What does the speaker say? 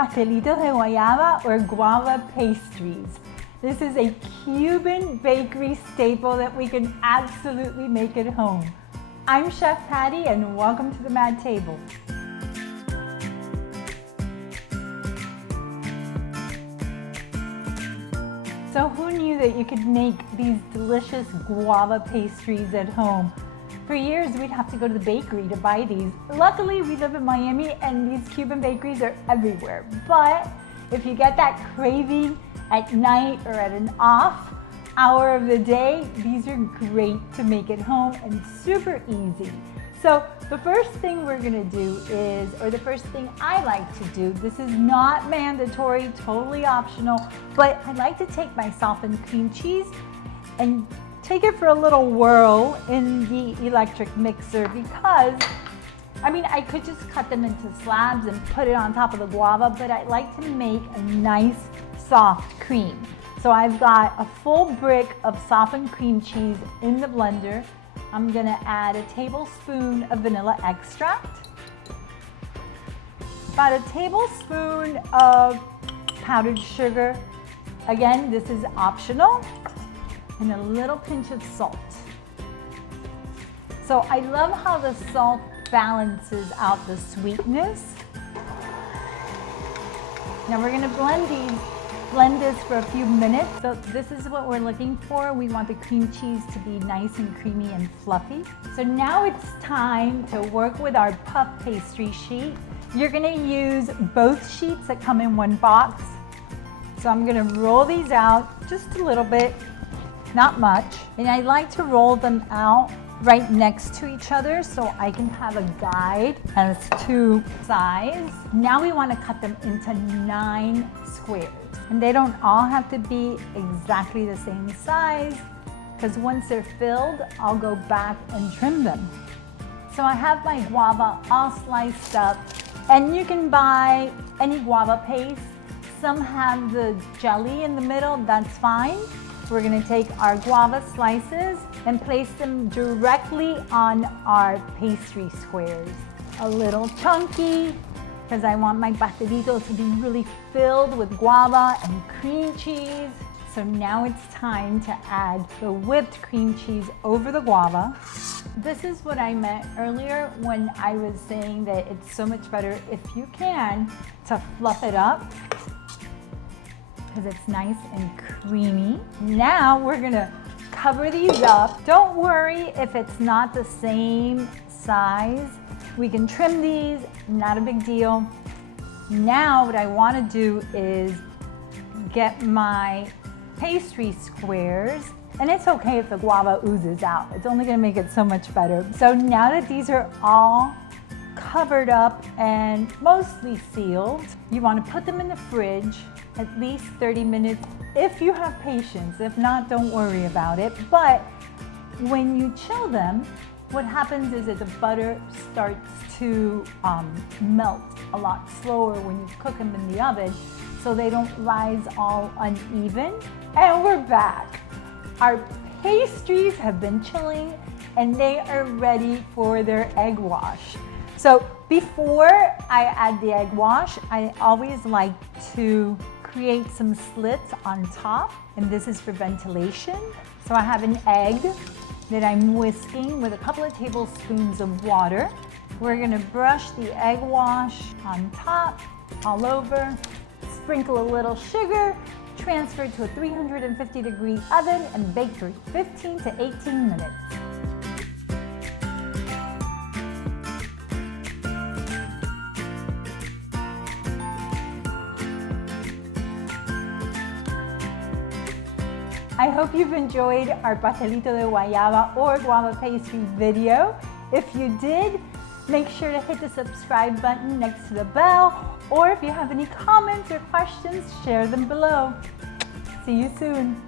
Pastelitos de Guayaba or Guava Pastries. This is a Cuban bakery staple that we can absolutely make at home. I'm Chef Patty and welcome to the Mad Table. So who knew that you could make these delicious guava pastries at home? For years, we'd have to go to the bakery to buy these. Luckily, we live in Miami and these Cuban bakeries are everywhere. But if you get that craving at night or at an off hour of the day, these are great to make at home and super easy. So the first thing we're gonna do is, or the first thing I like to do, this is not mandatory, totally optional, but I like to take my softened cream cheese and take it for a little whirl in the electric mixer because, I could just cut them into slabs and put it on top of the guava, but I like to make a nice soft cream. So I've got a full brick of softened cream cheese in the blender. I'm gonna add a tablespoon of vanilla extract, about a tablespoon of powdered sugar. Again, this is optional, and a little pinch of salt. So I love how the salt balances out the sweetness. Now we're gonna blend this for a few minutes. So this is what we're looking for. We want the cream cheese to be nice and creamy and fluffy. So now it's time to work with our puff pastry sheet. You're gonna use both sheets that come in one box. So I'm gonna roll these out just a little bit, not much. And I like to roll them out right next to each other so I can have a guide as to size. Now we want to cut them into 9 squares. And they don't all have to be exactly the same size because once they're filled, I'll go back and trim them. So I have my guava all sliced up, and you can buy any guava paste. Some have the jelly in the middle, that's fine. We're gonna take our guava slices and place them directly on our pastry squares. A little chunky, because I want my pastelito to be really filled with guava and cream cheese. So now it's time to add the whipped cream cheese over the guava. This is what I meant earlier when I was saying that it's so much better if you can to fluff it up, because it's nice and creamy. Now we're gonna cover these up. Don't worry if it's not the same size. We can trim these, not a big deal. Now what I wanna do is get my pastry squares, and it's okay if the guava oozes out. It's only gonna make it so much better. So now that these are all covered up and mostly sealed, you wanna put them in the fridge at least 30 minutes if you have patience. If not, don't worry about it. But when you chill them, what happens is that the butter starts to melt a lot slower when you cook them in the oven, so they don't rise all uneven. And we're back. Our pastries have been chilling and they are ready for their egg wash. So before I add the egg wash, I always like to create some slits on top, and this is for ventilation. So I have an egg that I'm whisking with a couple of tablespoons of water. We're gonna brush the egg wash on top, all over, sprinkle a little sugar, transfer to a 350-degree oven, and bake for 15 to 18 minutes. I hope you've enjoyed our Pastelito de Guayaba or Guava Pastry video. If you did, make sure to hit the subscribe button next to the bell, or if you have any comments or questions, share them below. See you soon.